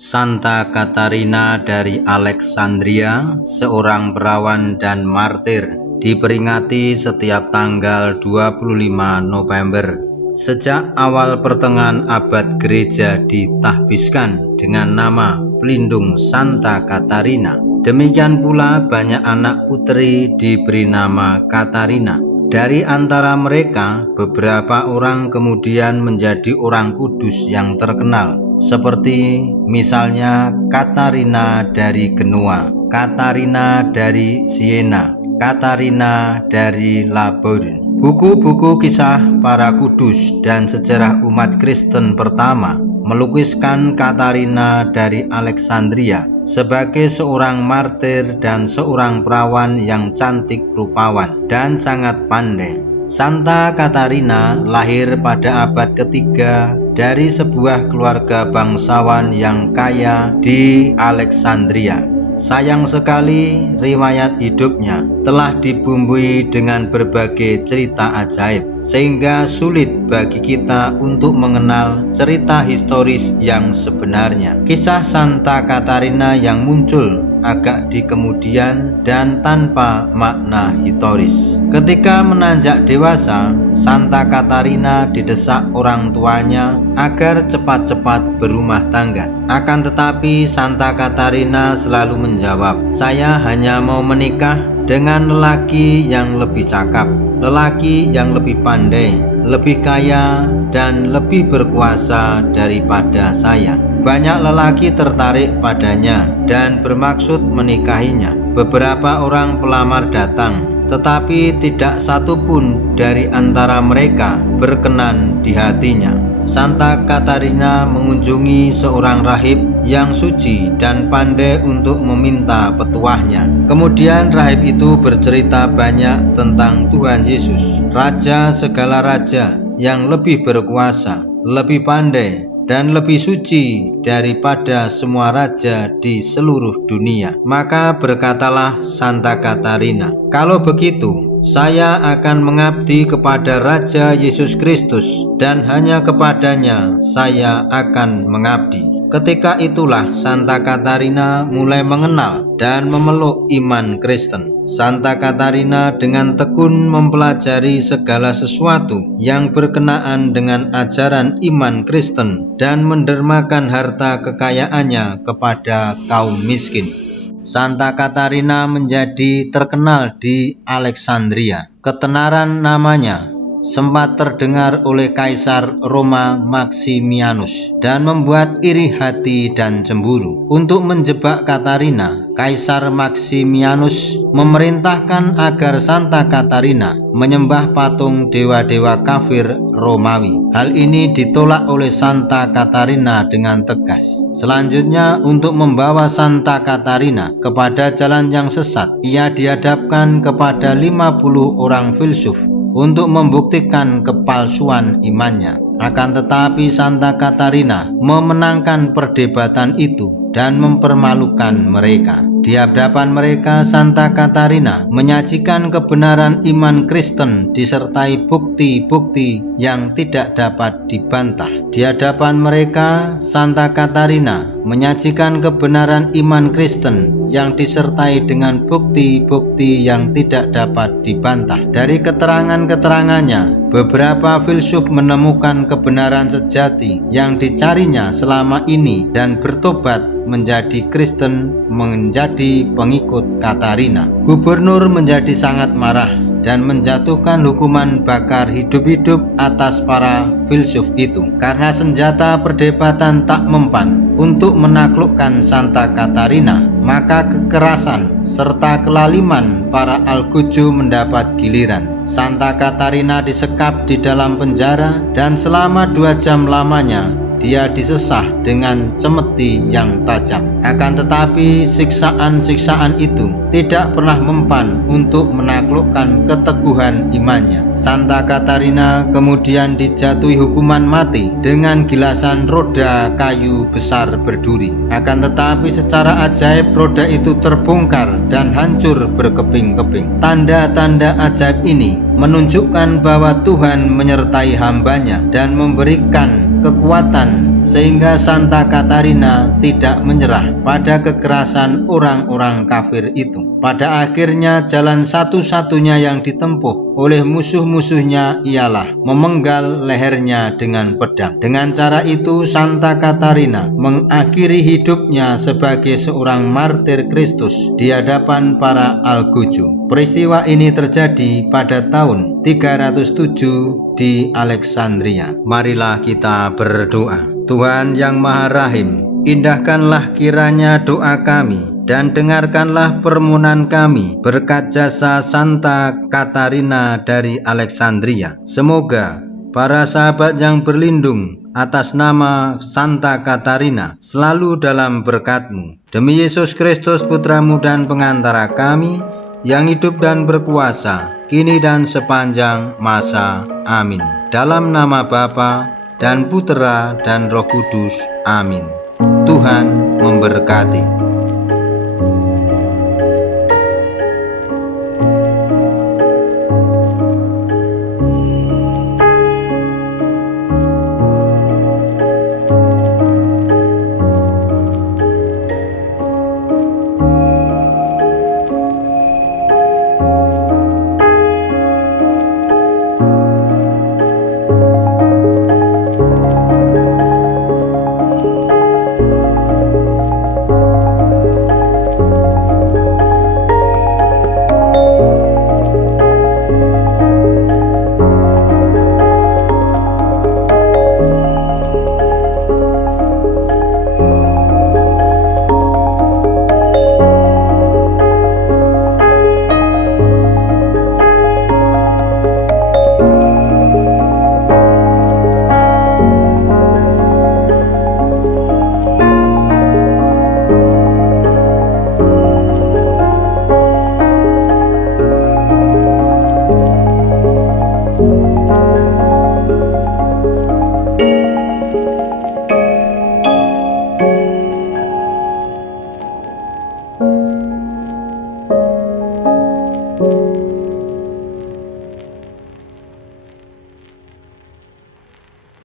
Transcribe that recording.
Santa Katarina dari Alexandria, seorang perawan dan martir, diperingati setiap tanggal 25 November. Sejak awal pertengahan abad gereja ditahbiskan dengan nama pelindung Santa Katarina. Demikian pula banyak anak putri diberi nama Katarina. Dari antara mereka, beberapa orang kemudian menjadi orang kudus yang terkenal, seperti misalnya Katarina dari Genua, Katarina dari Siena, Katarina dari Labour. Buku-buku kisah para kudus dan sejarah umat Kristen pertama melukiskan Katarina dari Alexandria sebagai seorang martir dan seorang perawan yang cantik rupawan dan sangat pandai. Santa Katarina lahir pada abad ketiga dari sebuah keluarga bangsawan yang kaya di Alexandria. Sayang sekali riwayat hidupnya telah dibumbui dengan berbagai cerita ajaib, sehingga sulit bagi kita untuk mengenal cerita historis yang sebenarnya. Kisah Santa Katarina yang muncul agak di kemudian dan tanpa makna historis. Ketika menanjak dewasa, Santa Katarina didesak orang tuanya agar cepat-cepat berumah tangga. Akan tetapi Santa Katarina selalu menjawab, "Saya hanya mau menikah dengan lelaki yang lebih cakap, lelaki yang lebih pandai, lebih kaya, dan lebih berkuasa daripada saya." Banyak lelaki tertarik padanya dan bermaksud menikahinya. Beberapa orang pelamar datang, tetapi tidak satu pun dari antara mereka berkenan di hatinya. Santa Katarina mengunjungi seorang rahib yang suci dan pandai untuk meminta petuahnya. Kemudian rahib itu bercerita banyak tentang Tuhan Yesus, Raja segala raja yang lebih berkuasa, lebih pandai, dan lebih suci daripada semua raja di seluruh dunia. Maka berkatalah Santa Katarina, "Kalau begitu, saya akan mengabdi kepada Raja Yesus Kristus dan hanya kepadanya saya akan mengabdi." Ketika itulah Santa Katarina mulai mengenal dan memeluk iman Kristen. Santa Katarina dengan tekun mempelajari segala sesuatu yang berkenaan dengan ajaran iman Kristen dan mendermakan harta kekayaannya kepada kaum miskin. Santa Katarina menjadi terkenal di Alexandria. Ketenaran namanya sempat terdengar oleh Kaisar Roma Maximianus dan membuat iri hati dan cemburu. Untuk menjebak Katarina, Kaisar Maximianus memerintahkan agar Santa Katarina menyembah patung dewa-dewa kafir Romawi. Hal ini ditolak oleh Santa Katarina dengan tegas. Selanjutnya, untuk membawa Santa Katarina kepada jalan yang sesat, ia dihadapkan kepada 50 orang filsuf untuk membuktikan kepalsuan imannya. Akan tetapi Santa Katarina memenangkan perdebatan itu dan mempermalukan mereka. Di hadapan mereka, Santa Katarina menyajikan kebenaran iman Kristen disertai bukti-bukti yang tidak dapat dibantah. Di hadapan mereka, Santa Katarina menyajikan kebenaran iman Kristen yang disertai dengan bukti-bukti yang tidak dapat dibantah. Dari keterangan-keterangannya, beberapa filsuf menemukan kebenaran sejati yang dicarinya selama ini dan bertobat menjadi Kristen, menjadi pengikut Katarina. Gubernur menjadi sangat marah dan menjatuhkan hukuman bakar hidup-hidup atas para filsuf itu karena senjata perdebatan tak mempan untuk menaklukkan Santa Katarina. Maka kekerasan serta kelaliman para algojo mendapat giliran. Santa Katarina disekap di dalam penjara dan selama 2 jam lamanya dia disesah dengan cemeti yang tajam. Akan tetapi siksaan-siksaan itu tidak pernah mempan untuk menaklukkan keteguhan imannya. Santa Katarina kemudian dijatuhi hukuman mati dengan gilasan roda kayu besar berduri. Akan tetapi secara ajaib roda itu terbongkar dan hancur berkeping-keping. Tanda-tanda ajaib ini menunjukkan bahwa Tuhan menyertai hambanya dan memberikan kekuatan sehingga Santa Katarina tidak menyerah pada kekerasan orang-orang kafir itu. Pada akhirnya jalan satu-satunya yang ditempuh oleh musuh-musuhnya ialah memenggal lehernya dengan pedang. Dengan cara itu Santa Katarina mengakhiri hidupnya sebagai seorang martir Kristus di hadapan para algojo. Peristiwa ini terjadi pada tahun 307 di Alexandria. Marilah kita berdoa. Tuhan yang Maha Rahim, indahkanlah kiranya doa kami dan dengarkanlah permohonan kami berkat jasa Santa Katarina dari Alexandria. Semoga para sahabat yang berlindung atas nama Santa Katarina selalu dalam berkat-Mu. Demi Yesus Kristus Putramu dan pengantara kami, yang hidup dan berkuasa, kini dan sepanjang masa. Amin. Dalam nama Bapa dan Putera dan Roh Kudus. Amin. Tuhan memberkati.